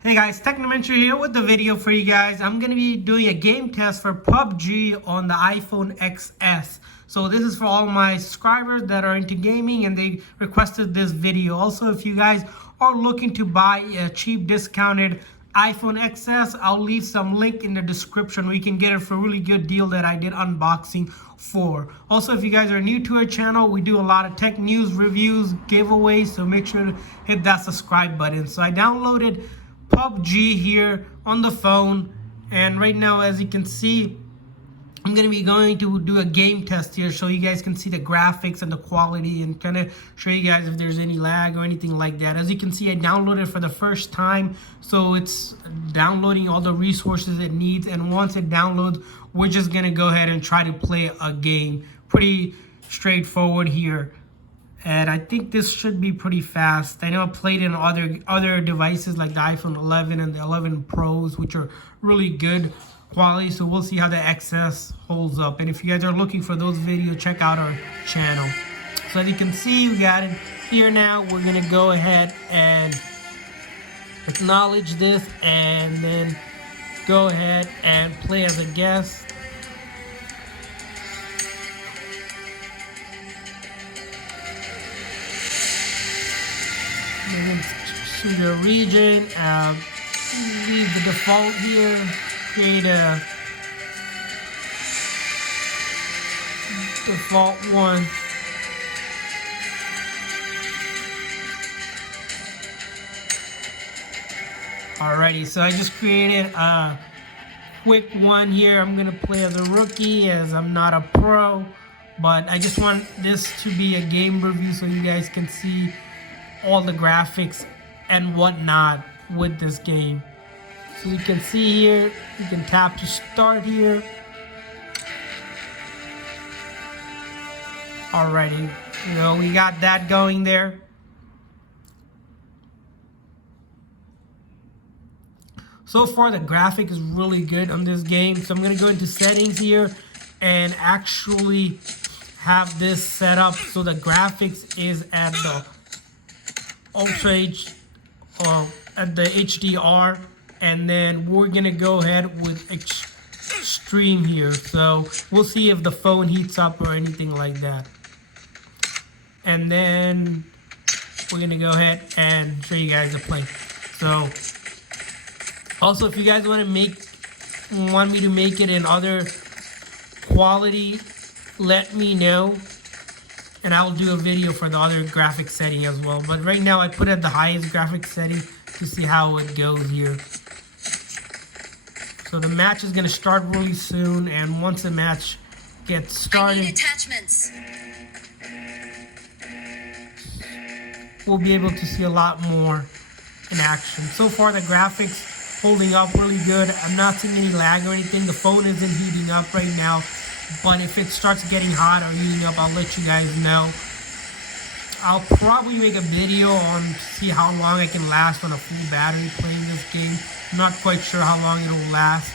Hey guys, Technomentary here with the video for you guys. I'm going to be doing a game test for PUBG on the iPhone XS. So this is for all my subscribers that are into gaming and they requested this video. Also, if you guys are looking to buy a cheap discounted iPhone XS, I'll leave some link in the description where you can get it for a really good deal that I did unboxing for. Also, if you guys are new to our channel, we do a lot of tech news, reviews, giveaways, so make sure to hit that subscribe button. So I downloaded PUBG here on the phone, and right now, as you can see, I'm going to be going to do a game test here so you guys can see the graphics and the quality and kind of show you guys if there's any lag or anything like that. As you can see, I downloaded it for the first time, so it's downloading all the resources it needs, and once it downloads, we're just going to go ahead and try to play a game. Pretty straightforward here. And I think this should be pretty fast. I know I played in other devices like the iPhone 11 and the 11 Pros, which are really good quality. So we'll see how the XS holds up. And if you guys are looking for those videos, check out our channel. So as you can see, we got it here now. We're going to go ahead and acknowledge this and then go ahead and play as a guest. Choose your region, leave the default here, create a default one. Alrighty, so I just created a quick one here. I'm gonna play as a rookie as I'm not a pro, but I just want this to be a game review so you guys can see all the graphics and whatnot with this game. So you can see here, you can tap to start here. Alrighty, we got that going there. So far the graphic is really good on this game. So I'm gonna go into settings here and actually have this set up so the graphics is at the Ultra H or at the HDR, and then we're gonna go ahead with extreme here. So we'll see if the phone heats up or anything like that. And then we're gonna go ahead and show you guys the play. So also, if you guys want me to make it in other quality, let me know. And I'll do a video for the other graphic setting as well. But right now I put it at the highest graphic setting to see how it goes here. So the match is going to start really soon. And once the match gets started, I need attachments. We'll be able to see a lot more in action. So far the graphics holding up really good. I'm not seeing any lag or anything. The phone isn't heating up right now. But if it starts getting hot or heating up, I'll let you guys know. I'll probably make a video on see how long I can last on a full battery playing this game. I'm not quite sure how long it will last.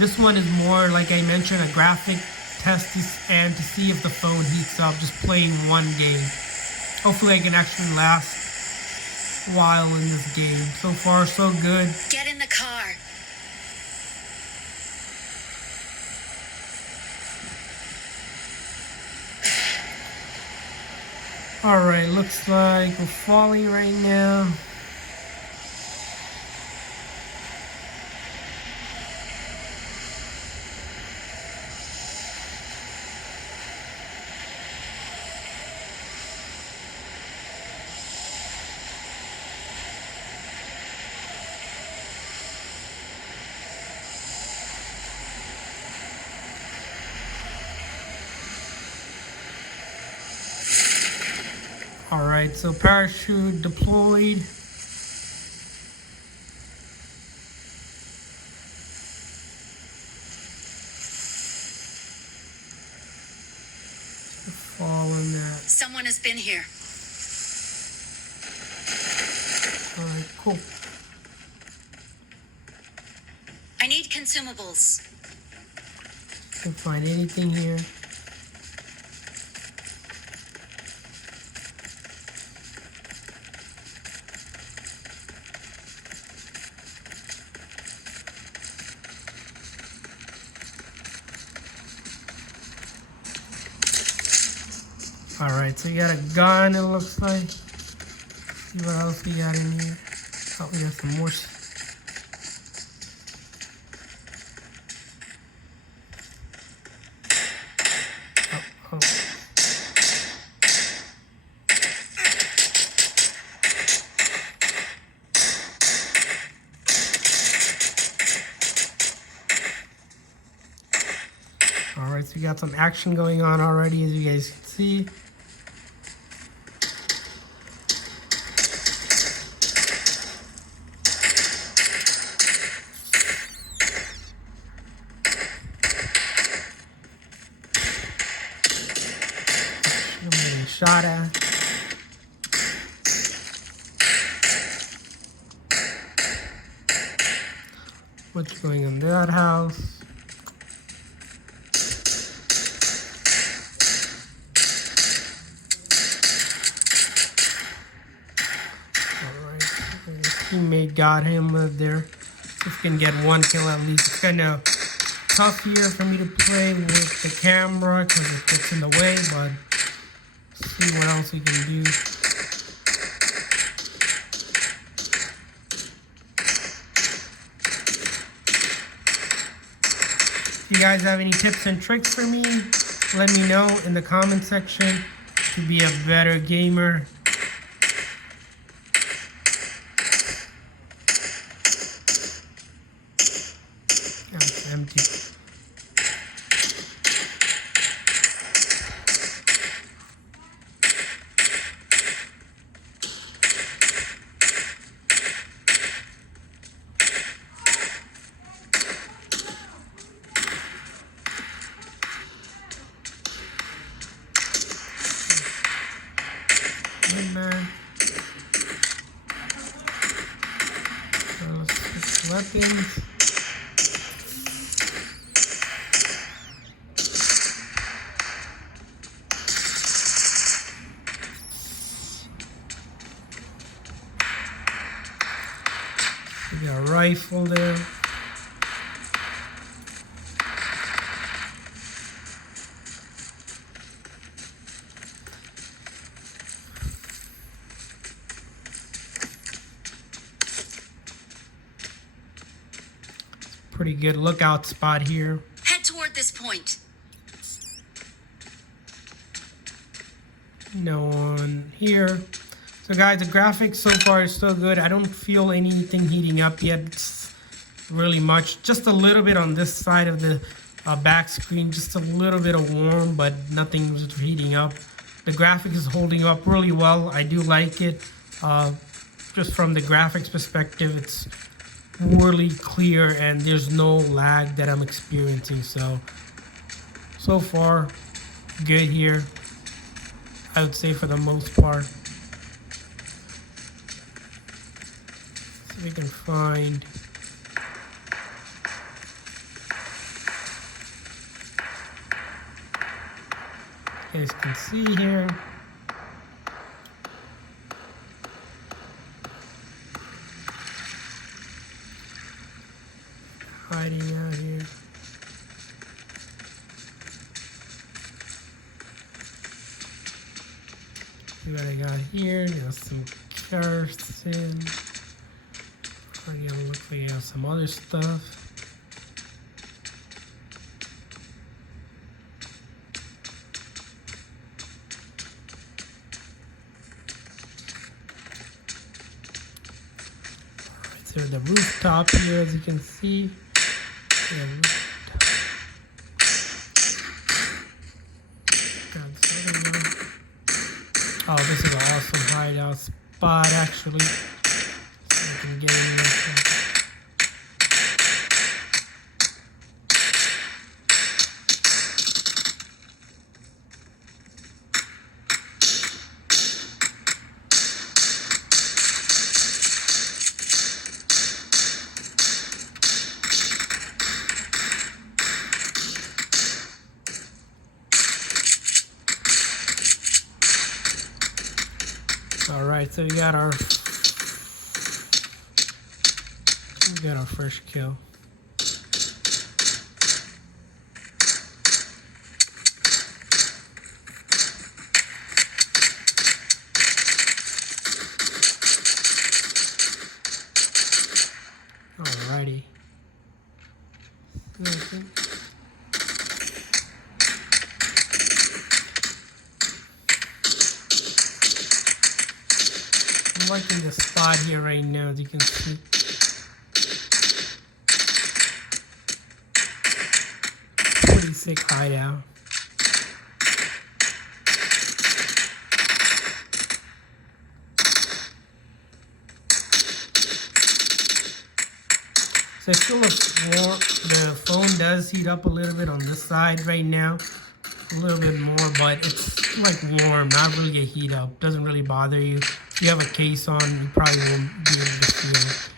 This one is more, like I mentioned, a graphic test and to see if the phone heats up, just playing one game. Hopefully I can actually last a while in this game. So far, so good. Get in the car. Alright, looks like we're falling right now. Alright, so parachute deployed. Fall in that. Someone has been here. Alright, cool. I need consumables. Can't find anything here. Alright, so you got a gun, it looks like. See what else we got in here. Oh, we got some more. Oh. Alright, so we got some action going on already, as you guys can see. I'm getting shot at. What's going on in that house? Alright, his teammate got him there. Just can get one kill at least. It's kind of tough here for me to play with the camera because it gets in the way, but see what else we can do. If you guys have any tips and tricks for me, let me know in the comment section to be a better gamer. Oh, it's empty. Man. So let's switch weapons. We got a rifle there. Pretty good lookout spot here. Head toward this point. No one here. So guys, the graphics so far is still good. I don't feel anything heating up yet. It's really much. Just a little bit on this side of the back screen. Just a little bit of warm, but nothing was heating up. The graphics is holding up really well. I do like it. Just from the graphics perspective, it's really clear and there's no lag that I'm experiencing. So far, good here. I would say for the most part. So we can find. You guys can see here. Hiding out here. See what I got here. Got some carrots in. Already looks like I have some other stuff. Alright, so the rooftop here, as you can see. Oh, this is an awesome hideout spot, actually. So I can get in there. Alright, so we got our first kill. Alrighty. I'm liking the spot here right now, as you can see. Pretty sick hideout. So I feel the phone does heat up a little bit on this side right now. A little bit more, but it's like warm, not really a heat up. Doesn't really bother you. If you have a case on, you probably won't be able to feel it.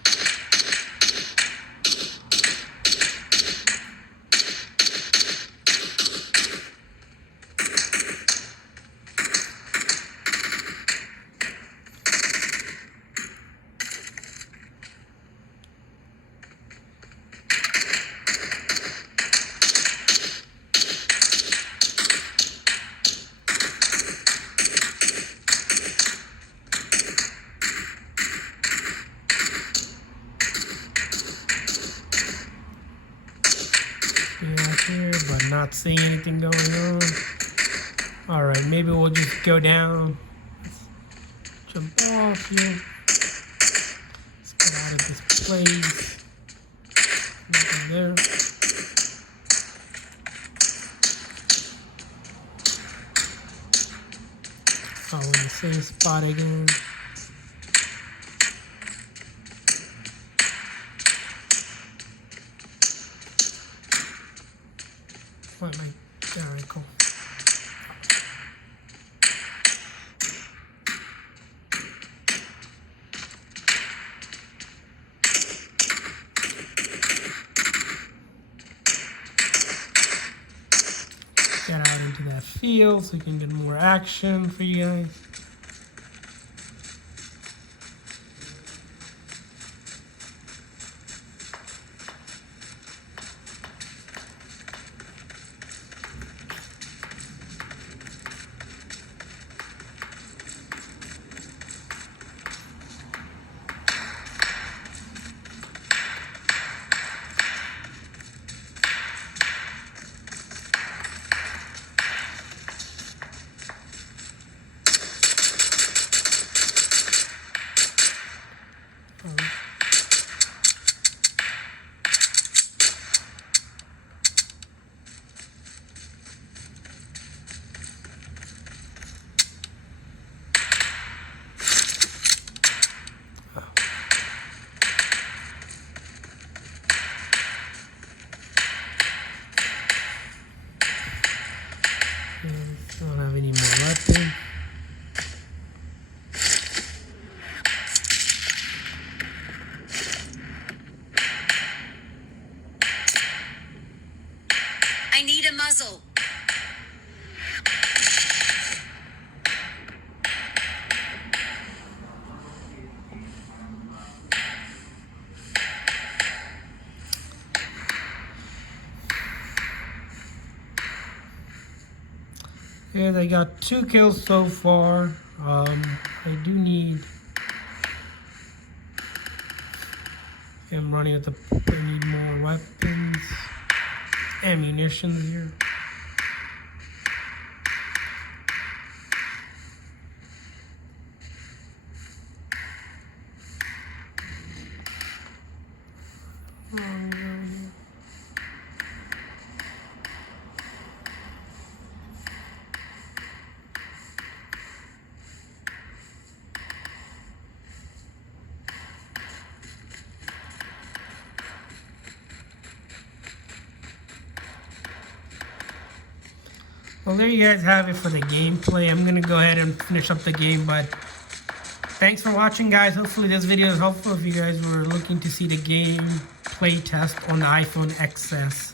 Here, but not seeing anything going on. Alright, maybe we'll just go down. Let's jump off here. Let's get out of this place. Nothing there. Oh, in the same spot again. Alright, cool. Get out into that field so you can get more action for you guys. Don't have any more weapons. I need a muzzle. And I got 2 kills so far. I do need. I'm running at the. I need more weapons, ammunition here. Well, there you guys have it for the gameplay. I'm going to go ahead and finish up the game, but thanks for watching, guys. Hopefully this video is helpful if you guys were looking to see the game play test on the iPhone XS.